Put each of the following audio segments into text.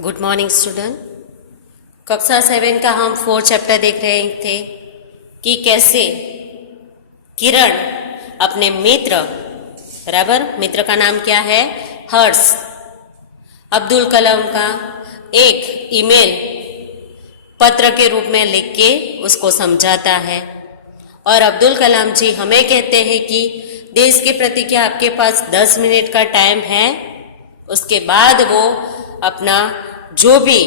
Good morning student. कक्षा 7 का हम 4 चैप्टर देख रहे थे कि कैसे किरण अपने मित्र मित्र का नाम क्या है, हर्ष, अब्दुल कलाम का एक ईमेल पत्र के रूप में लिख के उसको समझाता है। और अब्दुल कलाम जी हमें कहते हैं कि देश के प्रति क्या आपके पास 10 मिनट का टाइम है। उसके बाद वो अपना जो भी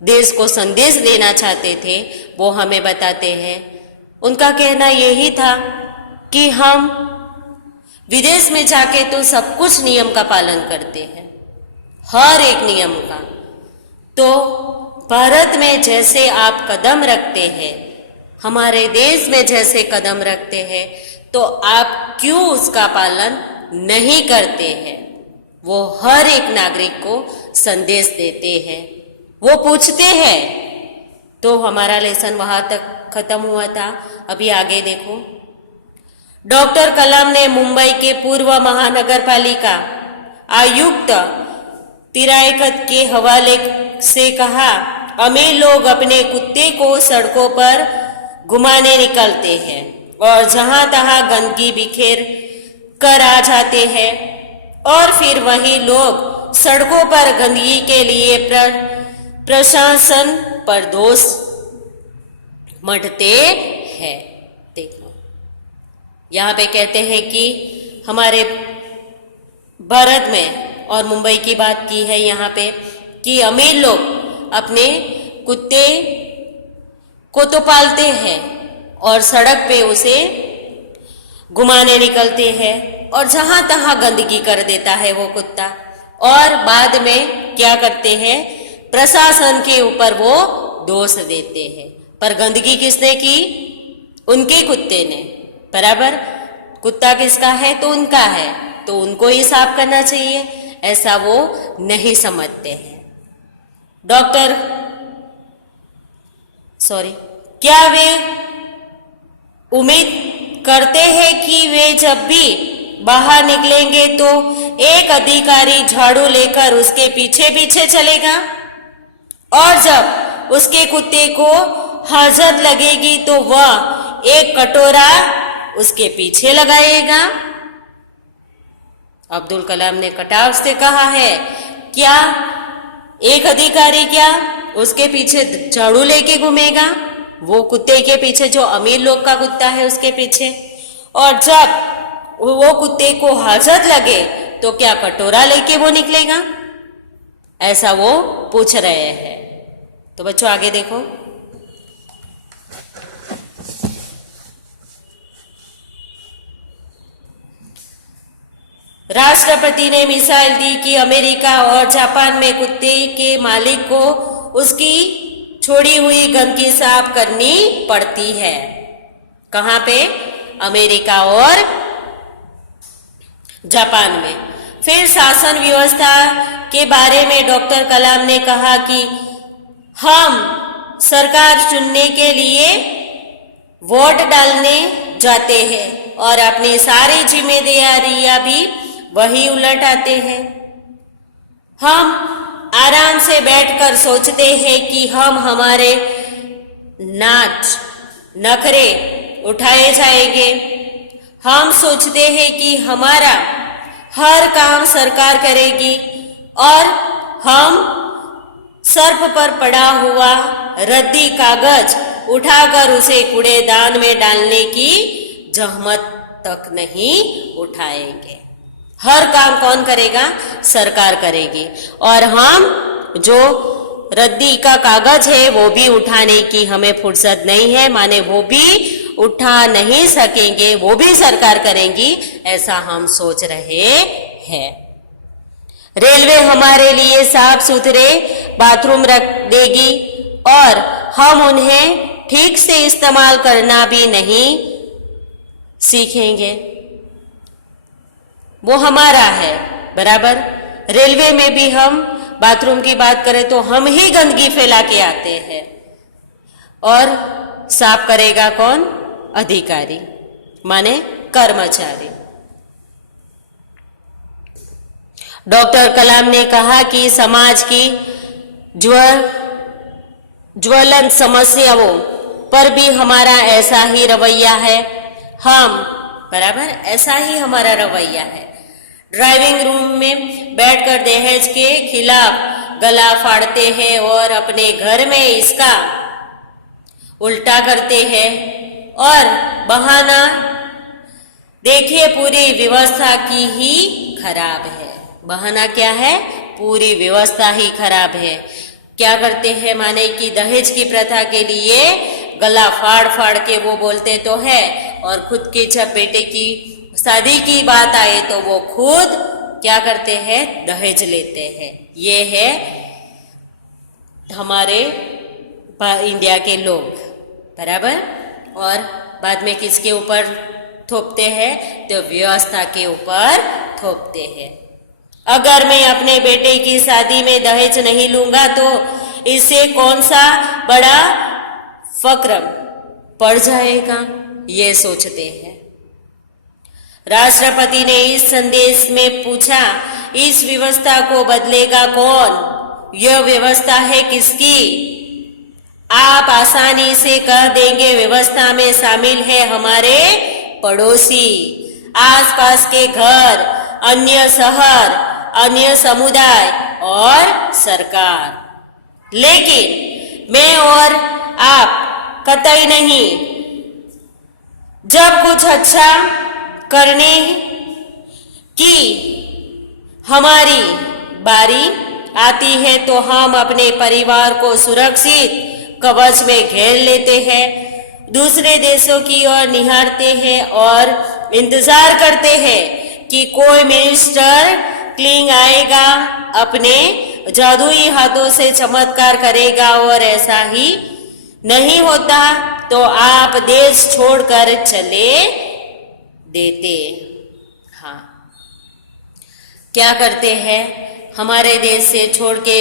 देश को संदेश देना चाहते थे वो हमें बताते हैं। उनका कहना यही था कि हम विदेश में जाके तो सब कुछ नियम का पालन करते हैं, हर एक नियम का। तो भारत में जैसे आप कदम रखते हैं, हमारे देश में जैसे कदम रखते हैं, तो आप क्यों उसका पालन नहीं करते हैं। वो हर एक नागरिक को संदेश देते हैं, वो पूछते हैं। तो हमारा लेसन वहां तक खत्म हुआ था। अभी आगे देखो। डॉक्टर कलाम ने मुंबई के पूर्व महानगर पालिका आयुक्त तिराइकत के हवाले से कहा, अमीर लोग अपने कुत्ते को सड़कों पर घुमाने निकलते हैं और जहां तहां गंदगी बिखेर कर आ जाते हैं और फिर वही लोग सड़कों पर गंदगी के लिए प्रशासन पर दोष मढ़ते हैं। देखो यहाँ पे कहते हैं कि हमारे भारत में, और मुंबई की बात की है यहाँ पे, कि अमीर लोग अपने कुत्ते को तो पालते हैं और सड़क पे उसे घुमाने निकलते हैं और जहां तहां गंदगी कर देता है वो कुत्ता। और बाद में क्या करते हैं, प्रशासन के ऊपर वो दोष देते हैं। पर गंदगी किसने की? उनके कुत्ते ने। बराबर, कुत्ता किसका है? तो उनका है, तो उनको ही साफ करना चाहिए, ऐसा वो नहीं समझते हैं। क्या वे उम्मीद करते हैं कि वे जब भी बाहर निकलेंगे तो एक अधिकारी झाड़ू लेकर उसके पीछे पीछे चलेगा और जब उसके कुत्ते को हाजत लगेगी तो वह एक कटोरा उसके पीछे लगाएगा? अब्दुल कलाम ने कटाव से कहा है, क्या एक अधिकारी क्या उसके पीछे झाड़ू लेके घूमेगा? वो कुत्ते के पीछे, जो अमीर लोग का कुत्ता है उसके पीछे। और जब वो कुत्ते को हाजत लगे तो क्या कटोरा लेके वो निकलेगा? ऐसा वो पूछ रहे हैं। तो बच्चों आगे देखो। राष्ट्रपति ने मिसाल दी कि अमेरिका और जापान में कुत्ते के मालिक को उसकी छोड़ी हुई गंदगी साफ करनी पड़ती है। कहां पे? अमेरिका और जापान में। फिर शासन व्यवस्था के बारे में डॉक्टर कलाम ने कहा कि हम सरकार चुनने के लिए वोट डालने जाते हैं और अपनी सारी जिम्मेदारियां भी वही उलट आते हैं। हम आराम से बैठकर सोचते हैं कि हम हमारे नाच नखरे उठाए जाएंगे। हम सोचते हैं कि हमारा हर काम सरकार करेगी और हम सर्फ पर पड़ा हुआ रद्दी कागज उठाकर उसे कूड़ेदान में डालने की जहमत तक नहीं उठाएंगे। हर काम कौन करेगा? सरकार करेगी। और हम जो रद्दी का कागज है वो भी उठाने की हमें फुर्सत नहीं है, माने वो भी उठा नहीं सकेंगे, वो भी सरकार करेंगी, ऐसा हम सोच रहे हैं। रेलवे हमारे लिए साफ सुथरे बाथरूम रख देगी और हम उन्हें ठीक से इस्तेमाल करना भी नहीं सीखेंगे। वो हमारा है, बराबर। रेलवे में भी हम बाथरूम की बात करें तो हम ही गंदगी फैला के आते हैं और साफ करेगा कौन? अधिकारी, माने कर्मचारी। डॉक्टर कलाम ने कहा कि समाज की ज्वलंत समस्याओं पर भी हमारा ऐसा ही रवैया है। हम बराबर ऐसा ही हमारा रवैया है। ड्राइविंग रूम में बैठकर दहेज के खिलाफ गला फाड़ते हैं और अपने घर में इसका उल्टा करते हैं और बहाना देखिए पूरी व्यवस्था की ही खराब है। बहाना क्या है? पूरी व्यवस्था ही खराब है। क्या करते हैं? माने कि दहेज की प्रथा के लिए गला फाड़ फाड़ के वो बोलते तो है और खुद के जब बेटे की शादी की बात आए तो वो खुद क्या करते हैं? दहेज लेते हैं। ये है हमारे इंडिया के लोग, बराबर। और बाद में किसके ऊपर थोपते हैं? तो व्यवस्था के ऊपर थोपते हैं। अगर मैं अपने बेटे की शादी में दहेज नहीं लूंगा तो इससे कौन सा बड़ा फक्र पड़ जाएगा, ये सोचते हैं। राष्ट्रपति ने इस संदेश में पूछा, इस व्यवस्था को बदलेगा कौन? यह व्यवस्था है किसकी? आप आसानी से कह देंगे व्यवस्था में शामिल है हमारे पड़ोसी, आसपास के घर, अन्य शहर, अन्य समुदाय और सरकार। लेकिन मैं और आप कतई नहीं। जब कुछ अच्छा करने की हमारी बारी आती है तो हम अपने परिवार को सुरक्षित कवच में घेर लेते हैं, दूसरे देशों की ओर निहारते हैं और इंतजार करते हैं कि कोई मिनिस्टर क्लिंग आएगा, अपने जादुई हाथों से चमत्कार करेगा। और ऐसा ही नहीं होता तो आप देश छोड़कर चले देते। हाँ, क्या करते हैं? हमारे देश से छोड़ के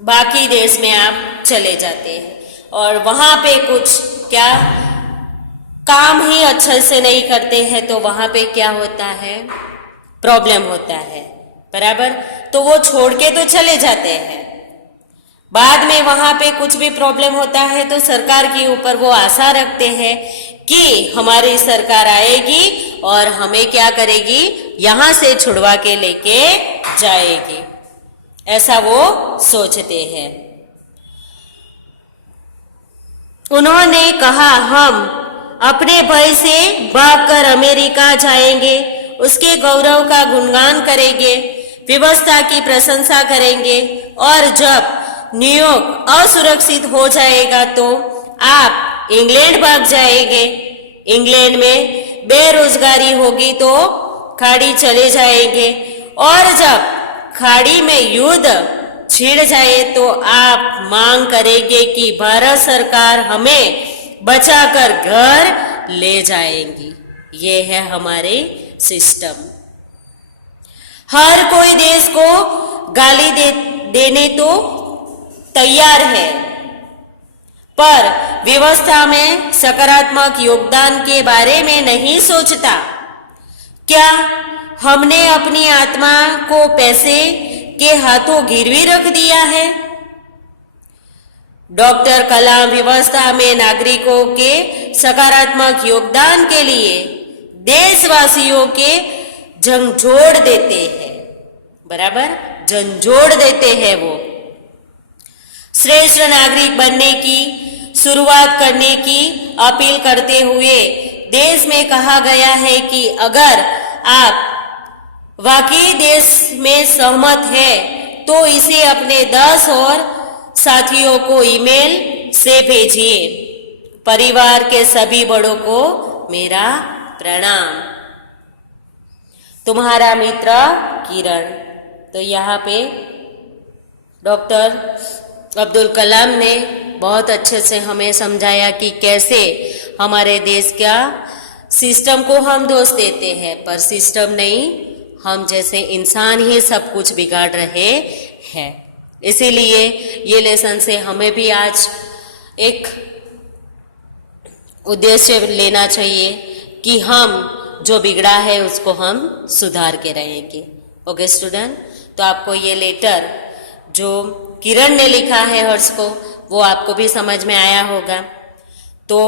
बाकी देश में आप चले जाते हैं और वहां पे कुछ क्या काम ही अच्छे से नहीं करते हैं तो वहां पे क्या होता है? प्रॉब्लम होता है, बराबर। तो वो छोड़ के तो चले जाते हैं, बाद में वहां पे कुछ भी प्रॉब्लम होता है तो सरकार के ऊपर वो आशा रखते हैं कि हमारी सरकार आएगी और हमें क्या करेगी? यहां से छुड़वा के लेके जाएगी, ऐसा वो सोचते हैं। उन्होंने कहा, हम अपने भय से भागकर अमेरिका जाएंगे, उसके गौरव का गुणगान करेंगे, व्यवस्था की प्रशंसा करेंगे और जब न्यूयॉर्क असुरक्षित हो जाएगा तो आप इंग्लैंड भाग जाएंगे। इंग्लैंड में बेरोजगारी होगी तो खाड़ी चले जाएंगे और जब खाड़ी में युद्ध छिड़ जाए तो आप मांग करेंगे कि भारत सरकार हमें बचाकर घर ले जाएंगी। ये है हमारे सिस्टम। हर कोई देश को गाली देने तो तैयार है, पर व्यवस्था में सकारात्मक योगदान के बारे में नहीं सोचता। क्या हमने अपनी आत्मा को पैसे के हाथों गिरवी रख दिया है? डॉक्टर कलाम व्यवस्था में नागरिकों के सकारात्मक योगदान के लिए देशवासियों के झंझोड़ देते हैं, बराबर, झंझोड़ देते हैं। वो श्रेष्ठ नागरिक बनने की शुरुआत करने की अपील करते हुए देश में कहा गया है कि अगर आप वाकई देश में सहमत है तो इसे अपने 10 और साथियों को ईमेल से भेजिए। परिवार के सभी बड़ों को मेरा प्रणाम। तुम्हारा मित्र किरण। तो यहाँ पे डॉक्टर अब्दुल कलाम ने बहुत अच्छे से हमें समझाया कि कैसे हमारे देश का सिस्टम को हम दोष देते हैं, पर सिस्टम नहीं, हम जैसे इंसान ही सब कुछ बिगाड़ रहे हैं। इसीलिए ये लेसन से हमें भी आज एक उद्देश्य लेना चाहिए कि हम जो बिगड़ा है उसको हम सुधार के रहेंगे। ओके स्टूडेंट, तो आपको ये लेटर जो किरण ने लिखा है हर्ष को वो आपको भी समझ में आया होगा। तो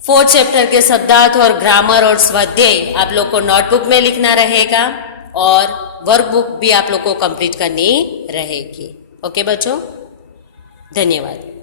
4th चैप्टर के शब्दार्थ और ग्रामर और स्वाध्याय आप लोग को नोटबुक में लिखना रहेगा और वर्कबुक भी आप लोग को कंप्लीट करनी रहेगी। ओके बच्चों, धन्यवाद।